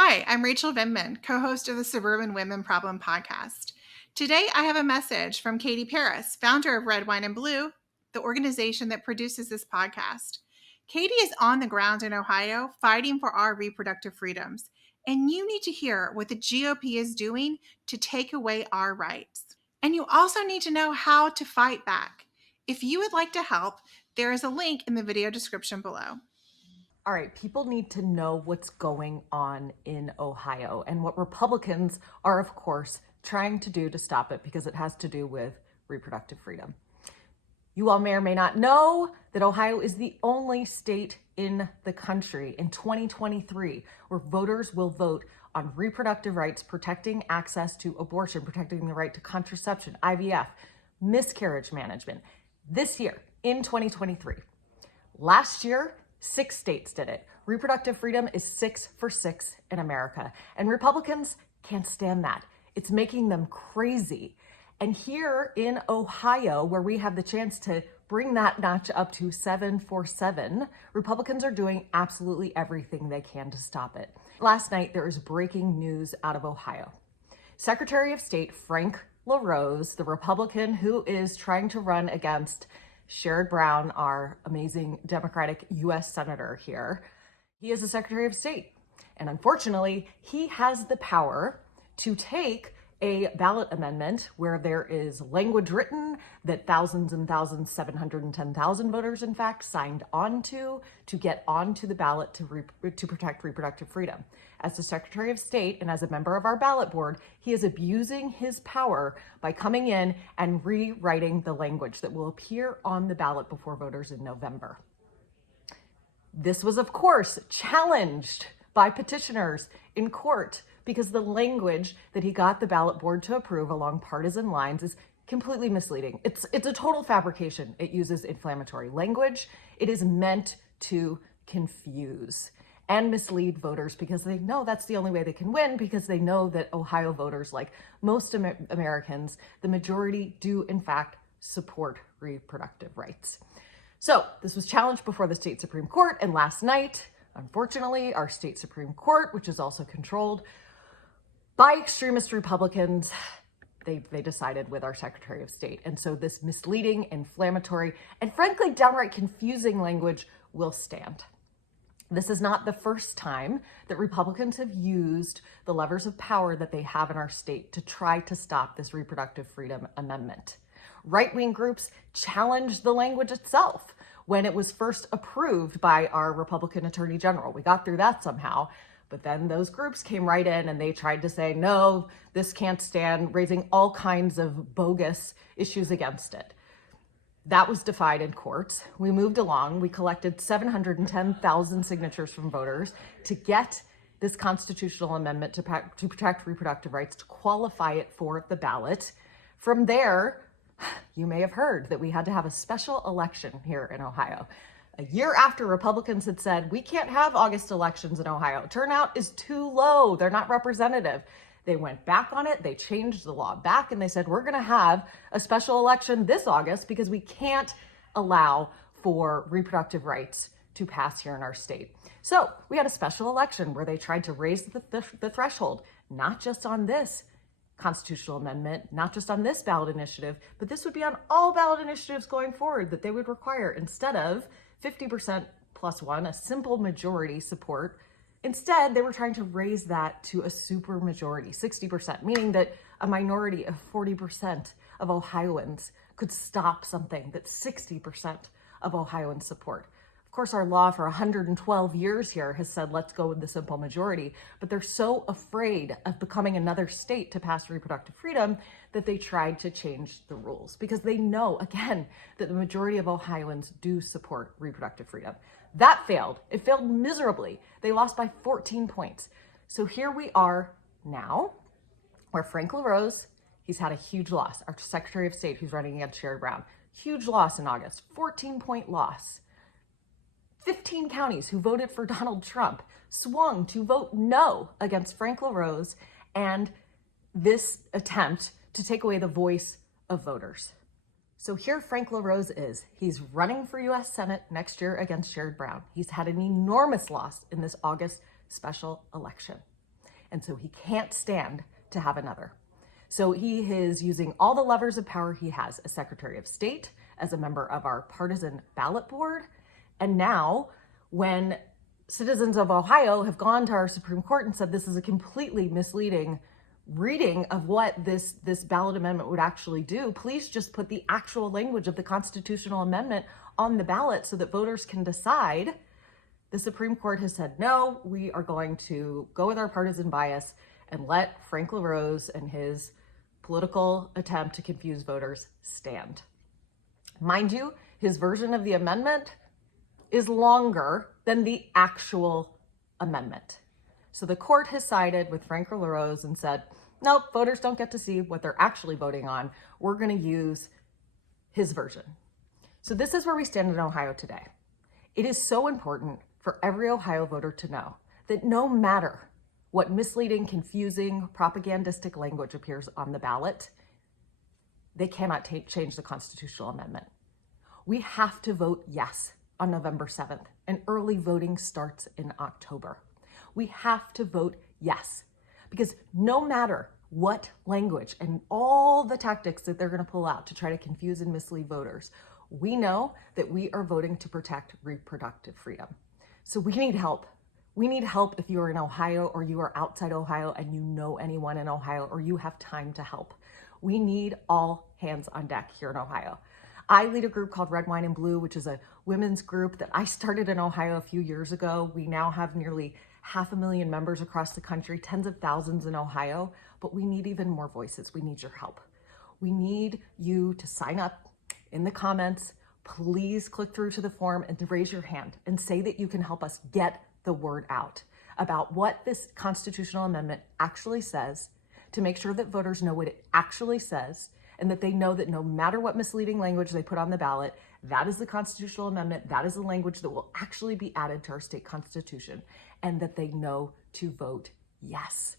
Hi, I'm Rachel Vinman, co-host of the Suburban Women Problem podcast. Today, I have a message from Katie Paris, founder of Red, Wine, and Blue, the organization that produces this podcast. Katie is on the ground in Ohio fighting for our reproductive freedoms, and you need to hear what the GOP is doing to take away our rights. And you also need to know how to fight back. If you would like to help, there is a link in the video description below. All right, people need to know what's going on in Ohio and what Republicans are, of course, trying to do to stop it because it has to do with reproductive freedom. You all may or may not know that Ohio is the only state in the country in 2023 where voters will vote on reproductive rights, protecting access to abortion, protecting the right to contraception, IVF, miscarriage management. This year, in 2023. Last year, 6 states did it. Reproductive freedom is 6 for 6 in America. And Republicans can't stand that. It's making them crazy. And here in Ohio, where we have the chance to bring that notch up to 7 for 7, Republicans are doing absolutely everything they can to stop it. Last night, there is breaking news out of Ohio. Secretary of State Frank LaRose, the Republican who is trying to run against Sherrod Brown, our amazing Democratic U.S. Senator here, he is the Secretary of State. And unfortunately, he has the power to take a ballot amendment where there is language written that thousands and thousands, 710,000 voters, in fact, signed on to get onto the ballot to protect reproductive freedom. As the Secretary of State and as a member of our ballot board, he is abusing his power by coming in and rewriting the language that will appear on the ballot before voters in November. This was, of course, challenged by petitioners in court because the language that he got the ballot board to approve along partisan lines is completely misleading. It's a total fabrication. It uses inflammatory language. It is meant to confuse and mislead voters because they know that's the only way they can win, because they know that Ohio voters, like most Americans, the majority do in fact support reproductive rights. So this was challenged before the state Supreme Court, and last night, unfortunately, our state Supreme Court, which is also controlled by extremist Republicans, they desided with our Secretary of State. And so this misleading, inflammatory, and frankly, downright confusing language will stand. This is not the first time that Republicans have used the levers of power that they have in our state to try to stop this reproductive freedom amendment. Right-wing groups challenged the language itself when it was first approved by our Republican Attorney General. We got through that somehow. But then those groups came right in and they tried to say, no, this can't stand, raising all kinds of bogus issues against it. That was defied in court. We moved along. We collected 710,000 signatures from voters to get this constitutional amendment to protect reproductive rights, to qualify it for the ballot. From there, you may have heard that we had to have a special election here in Ohio. A year after Republicans had said, we can't have August elections in Ohio. Turnout is too low. They're not representative. They went back on it. They changed the law back and they said, we're going to have a special election this August because we can't allow for reproductive rights to pass here in our state. So we had a special election where they tried to raise the threshold, not just on this constitutional amendment, not just on this ballot initiative, but this would be on all ballot initiatives going forward that they would require, instead of 50% plus one, a simple majority support. Instead, they were trying to raise that to a super majority, 60%, meaning that a minority of 40% of Ohioans could stop something that 60% of Ohioans support. Of course, our law for 112 years here has said, let's go with the simple majority, but they're so afraid of becoming another state to pass reproductive freedom that they tried to change the rules because they know, again, that the majority of Ohioans do support reproductive freedom. That failed. It failed miserably. They lost by 14 points. So here we are now, where Frank LaRose, he's had a huge loss. Our Secretary of State, who's running against Sherrod Brown, huge loss in August, 14-point loss. 15 counties who voted for Donald Trump swung to vote no against Frank LaRose and this attempt to take away the voice of voters. So here Frank LaRose is. He's running for U.S. Senate next year against Sherrod Brown. He's had an enormous loss in this August special election. and so he can't stand to have another. So he is using all the levers of power he has as Secretary of State, as a member of our partisan ballot board, and now when citizens of Ohio have gone to our Supreme Court and said this is a completely misleading reading of what this ballot amendment would actually do, please just put the actual language of the constitutional amendment on the ballot so that voters can decide. The Supreme Court has said, no, we are going to go with our partisan bias and let Frank LaRose and his political attempt to confuse voters stand. Mind you, his version of the amendment is longer than the actual amendment. So the court has sided with Frank LaRose and said, nope, voters don't get to see what they're actually voting on. We're going to use his version. So this is where we stand in Ohio today. It is so important for every Ohio voter to know that no matter what misleading, confusing, propagandistic language appears on the ballot, they cannot change the constitutional amendment. We have to vote yes on November 7th, and early voting starts in October. We have to vote yes, because no matter what language and all the tactics that they're going to pull out to try to confuse and mislead voters, we know that we are voting to protect reproductive freedom. So we need help. We need help if you are in Ohio or you are outside Ohio and you know anyone in Ohio or you have time to help. We need all hands on deck here in Ohio. I lead a group called Red, Wine, and Blue, which is a women's group that I started in Ohio a few years ago. We now have nearly 500,000 members across the country, tens of thousands in Ohio, but we need even more voices. We need your help. We need you to sign up in the comments. Please click through to the form and raise your hand and say that you can help us get the word out about what this constitutional amendment actually says, to make sure that voters know what it actually says, and that they know that no matter what misleading language they put on the ballot, that is the constitutional amendment, that is the language that will actually be added to our state constitution, and that they know to vote yes.